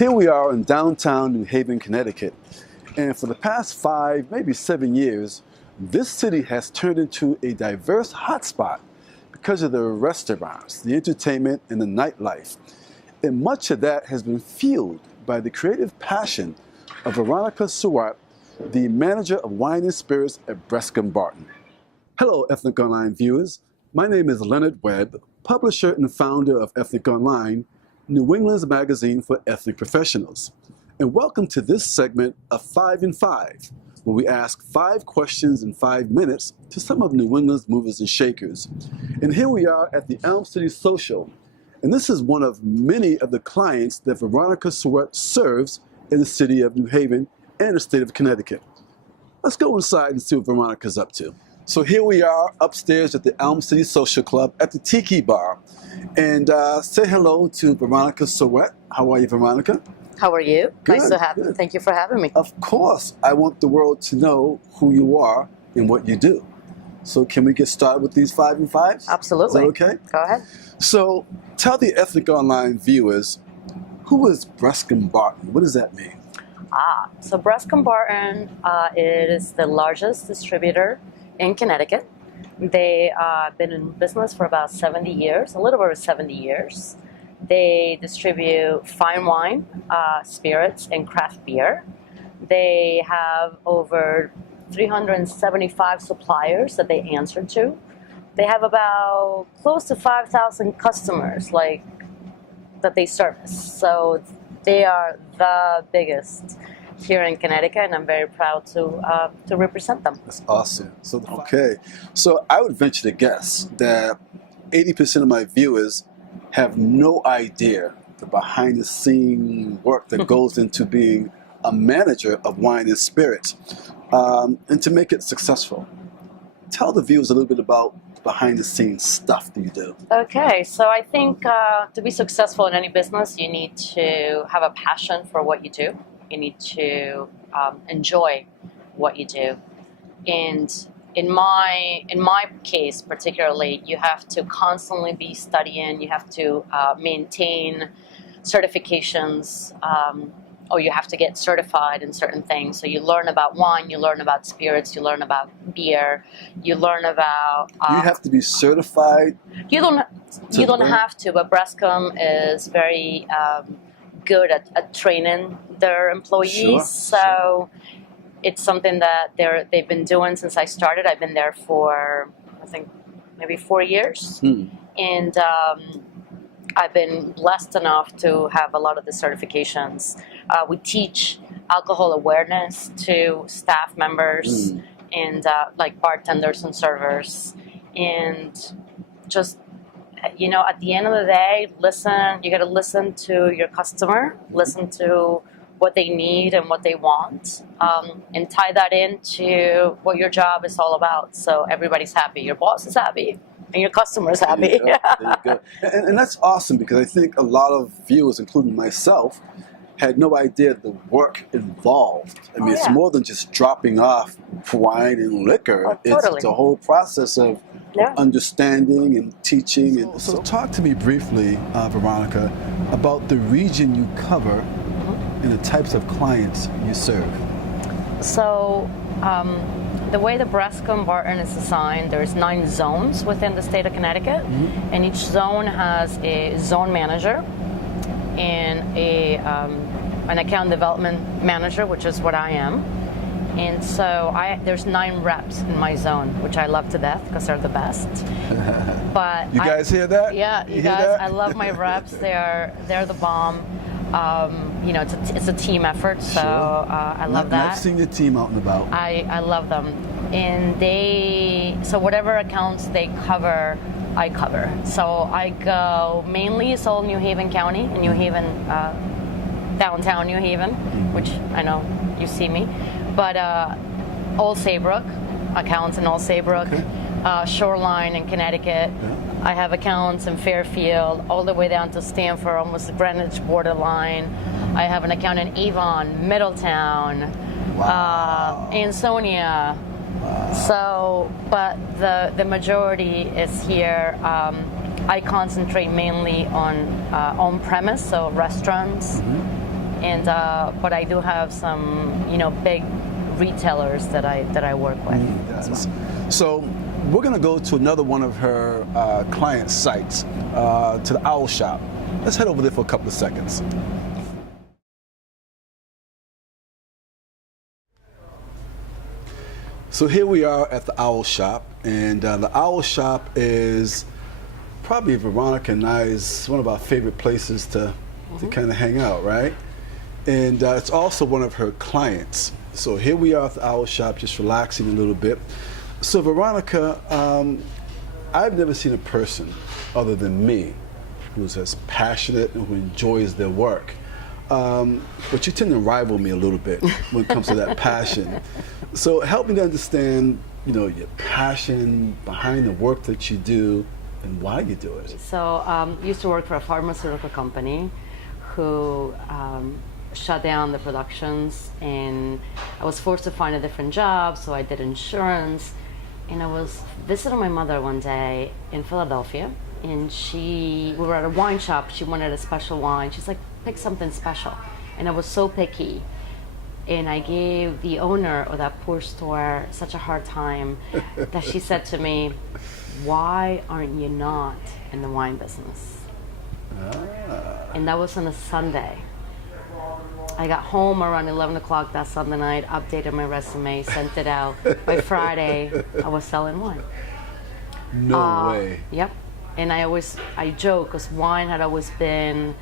Here we are in downtown New Haven, Connecticut, and for the past 5, maybe 7 years, this city has turned into a diverse hotspot because of the restaurants, the entertainment, and the nightlife. And much of that has been fueled by the creative passion of Veronica Saurett, the manager of wine and spirits at Brescome, Barton. Hello, Ethnic Online viewers. My name is Leonard Webb, publisher and founder of Ethnic Online, New England's magazine for ethnic professionals. And welcome to this segment of 5 in 5, where we ask 5 questions in 5 minutes to some of New England's movers and shakers. And here we are at the Elm City Social. And this is one of many of the clients that Veronica Saurett serves in the city of New Haven and the state of Connecticut. Let's go inside and see what Veronica's up to. So here we are upstairs at the Elm City Social Club at the Tiki Bar. And say hello to Veronica Saurett. How are you, Veronica? How are you? Good, nice to have you. good. Thank you for having me. Of course, I want the world to know who you are and what you do. So can we get started with these 5 in 5s? Absolutely. Is that okay? Go ahead. So tell the Ethnic Online viewers, who is Brescome Barton? What does that mean? So Brescome Barton is the largest distributor in Connecticut. They have been in business for about 70 years, a little over 70 years. They distribute fine wine, spirits, and craft beer. They have over 375 suppliers that they answer to. They have about close to 5,000 customers that they service. So they are the biggest here in Connecticut, and I'm very proud to represent them. That's awesome. So I would venture to guess that 80% of my viewers have no idea the behind-the-scene work that goes into being a manager of wine and spirits, and to make it successful. Tell the viewers a little bit about behind-the-scenes stuff that you do. Okay, so I think to be successful in any business, you need to have a passion for what you do. You need to enjoy what you do. And in my case particularly, you have to constantly be studying, you have to maintain certifications, or you have to get certified in certain things. So you learn about wine, you learn about spirits, you learn about beer, you learn about... you have to be certified? You don't have to, but Brescome is very good at training their employees. Sure, so it's something that they've been doing since I started. I've been there for, I think, maybe 4 years. And I've been blessed enough to have a lot of the certifications. We teach alcohol awareness to staff members and like bartenders and servers. And just, you know, at the end of the day, you got to listen to your customer, listen to what they need and what they want, and tie that into what your job is all about. So everybody's happy. Your boss is happy. And your customer's happy. There you go. And that's awesome, because I think a lot of viewers, including myself, had no idea the work involved. I mean, it's more than just dropping off wine and liquor. Oh, totally. It's the whole process of understanding and teaching. And so talk to me briefly, Veronica, about the region you cover and the types of clients you serve. So the way the Brescome Barton is assigned, there's 9 zones within the state of Connecticut, and each zone has a zone manager and an account development manager, which is what I am. And so there's 9 reps in my zone, which I love to death because they're the best. But you guys hear that? Yeah, you guys. That? I love my reps. They're the bomb. You know, it's a team effort, so I love that. I've seen your team out and about. I love them, and so whatever accounts they cover, I cover. So I go mainly it's all New Haven County and New Haven, downtown New Haven, which I know you see me, but Old Saybrook accounts in Old Saybrook, Shoreline in Connecticut. I have accounts in Fairfield, all the way down to Stamford, almost the Greenwich borderline. I have an account in Avon, Middletown, Ansonia. So, but the majority is here. I concentrate mainly on on-premise, so restaurants, And but I do have some, big retailers that I work with. As well. So we're going to go to another one of her client sites, to the Owl Shop. Let's head over there for a couple of seconds. So here we are at the Owl Shop, and the Owl Shop is probably Veronica and I's one of our favorite places to kind of hang out, right? And it's also one of her clients. So here we are at the Owl Shop, just relaxing a little bit. So Veronica, I've never seen a person other than me who's as passionate and who enjoys their work. But you tend to rival me a little bit when it comes to that passion. So help me to understand, your passion behind the work that you do and why you do it. So used to work for a pharmaceutical company who shut down the productions, and I was forced to find a different job, so I did insurance. And I was visiting my mother one day in Philadelphia, and we were at a wine shop. She wanted a special wine. She's like, pick something special. And I was so picky. And I gave the owner of that poor store such a hard time that she said to me, why aren't you not in the wine business? And that was on a Sunday. I got home around 11 o'clock that Sunday night, updated my resume, sent it out. By Friday, I was selling wine. No way. Yep. And I joke, because wine had always been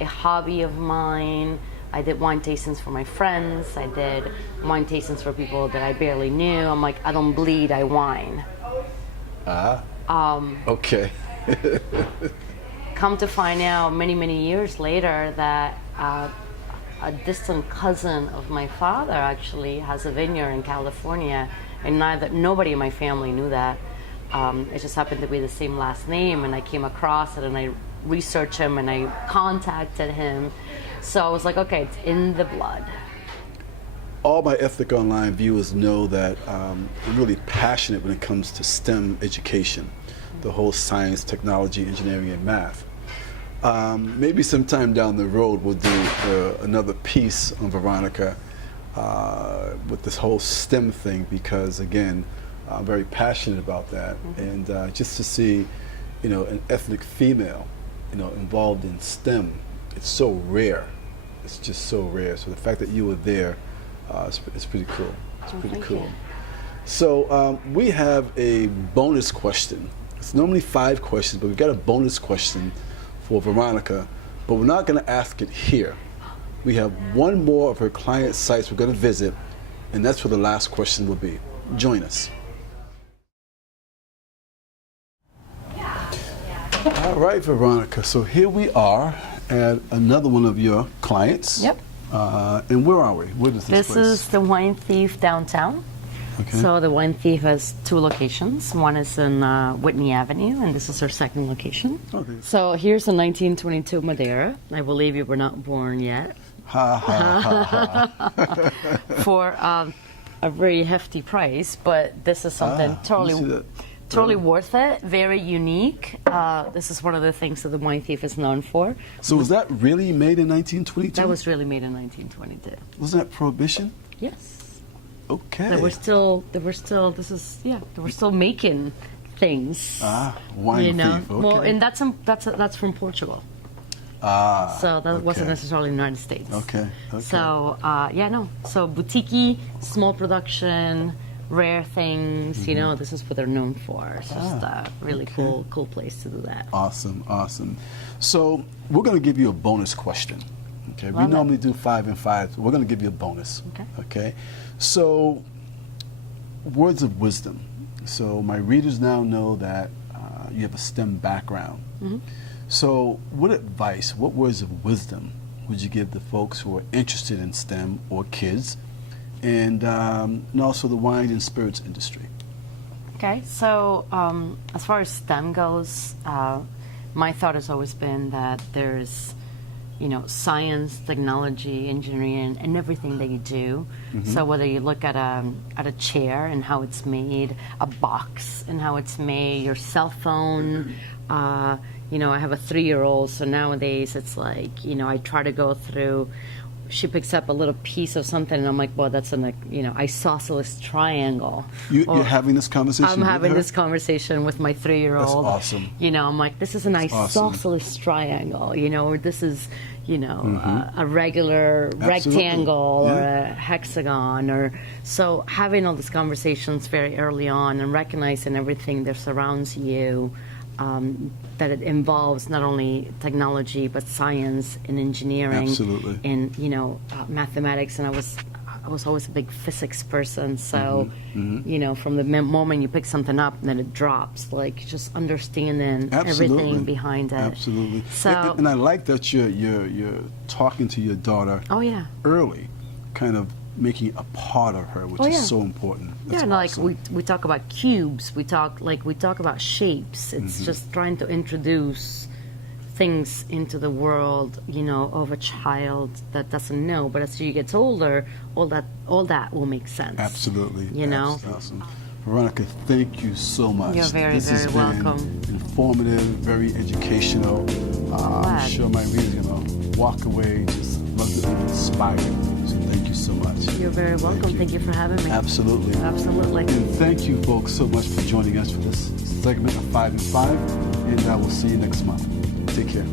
a hobby of mine. I did wine tastings for my friends. I did wine tastings for people that I barely knew. I'm like, I don't bleed, I wine. Okay. Come to find out many, many years later that a distant cousin of my father actually has a vineyard in California, and nobody in my family knew that. It just happened to be the same last name, and I came across it, and I researched him, and I contacted him. So I was like, okay, it's in the blood. All my Ethnic Online viewers know that I'm really passionate when it comes to STEM education, the whole science, technology, engineering, and math. Maybe sometime down the road we'll do another piece on Veronica with this whole STEM thing, because again, I'm very passionate about that. And just to see, an ethnic female, involved in STEM, it's so rare. It's just so rare. So the fact that you were there, it's pretty cool. It's pretty cool. You. So we have a bonus question. It's normally 5 questions, but we've got a bonus question for Veronica, but we're not going to ask it here. We have one more of her client sites we're going to visit, and that's where the last question will be. Join us. All right, Veronica, so here we are at another one of your clients. Yep. And where are we? Where is this place? This is the Wine Thief downtown. Okay. So the Wine Thief has 2 locations. One is in Whitney Avenue, and this is our second location. Okay. So here's a 1922 Madeira. I believe you were not born yet. Ha, ha, ha, ha. For a very hefty price, but this is something totally worth it. Very unique. This is one of the things that the Wine Thief is known for. So was that really made in 1922? That was really made in 1922. Wasn't that Prohibition? Yes. Okay. They were still making things. Wine Thief. Okay. Well, and that's from Portugal. So that wasn't necessarily in the United States. Okay. So So boutique, small production, rare things. This is what they're known for. It's just a really cool place to do that. Awesome. So we're going to give you a bonus question. Okay. We normally do 5 and 5. We're going to give you a bonus. Okay. So words of wisdom. So my readers now know that you have a STEM background. So what advice, what words of wisdom would you give the folks who are interested in STEM or kids, and also the wine and spirits industry? Okay, so as far as STEM goes, my thought has always been that there's, science, technology, engineering, and everything that you do. So whether you look at a chair and how it's made, a box and how it's made, your cell phone. I have a 3-year-old, so nowadays it's like, I try to go through she picks up a little piece of something, and I'm like, well, that's an, you know, isosceles triangle. You're having this conversation I'm with having her? this conversation with my 3-year-old. That's awesome. You know, I'm like, this is an isosceles triangle, you know, or this is, you know, a regular rectangle or a hexagon. Or so having all these conversations very early on and recognizing everything that surrounds you, that it involves not only technology but science and engineering and, you know, mathematics. And I was always a big physics person, so you know, from the moment you pick something up and then it drops, like just understanding everything behind it. Absolutely. So, and I like that you're talking to your daughter. Oh yeah. Early, kind of making it a part of her, which is so important. That's awesome. Like we talk about cubes, we talk about shapes. It's just trying to introduce things into the world, you know, of a child that doesn't know. But as she gets older, all that will make sense. Absolutely. You know. That's awesome. Veronica, thank you so much. You're very, this very has welcome. Been informative, very educational. I'm sure my readers are gonna walk away just inspired. So thank you so much. You're very welcome. Thank you for having me. Absolutely. Absolutely. And thank you folks so much for joining us for this segment of 5 and 5, and I will see you next month. Take care.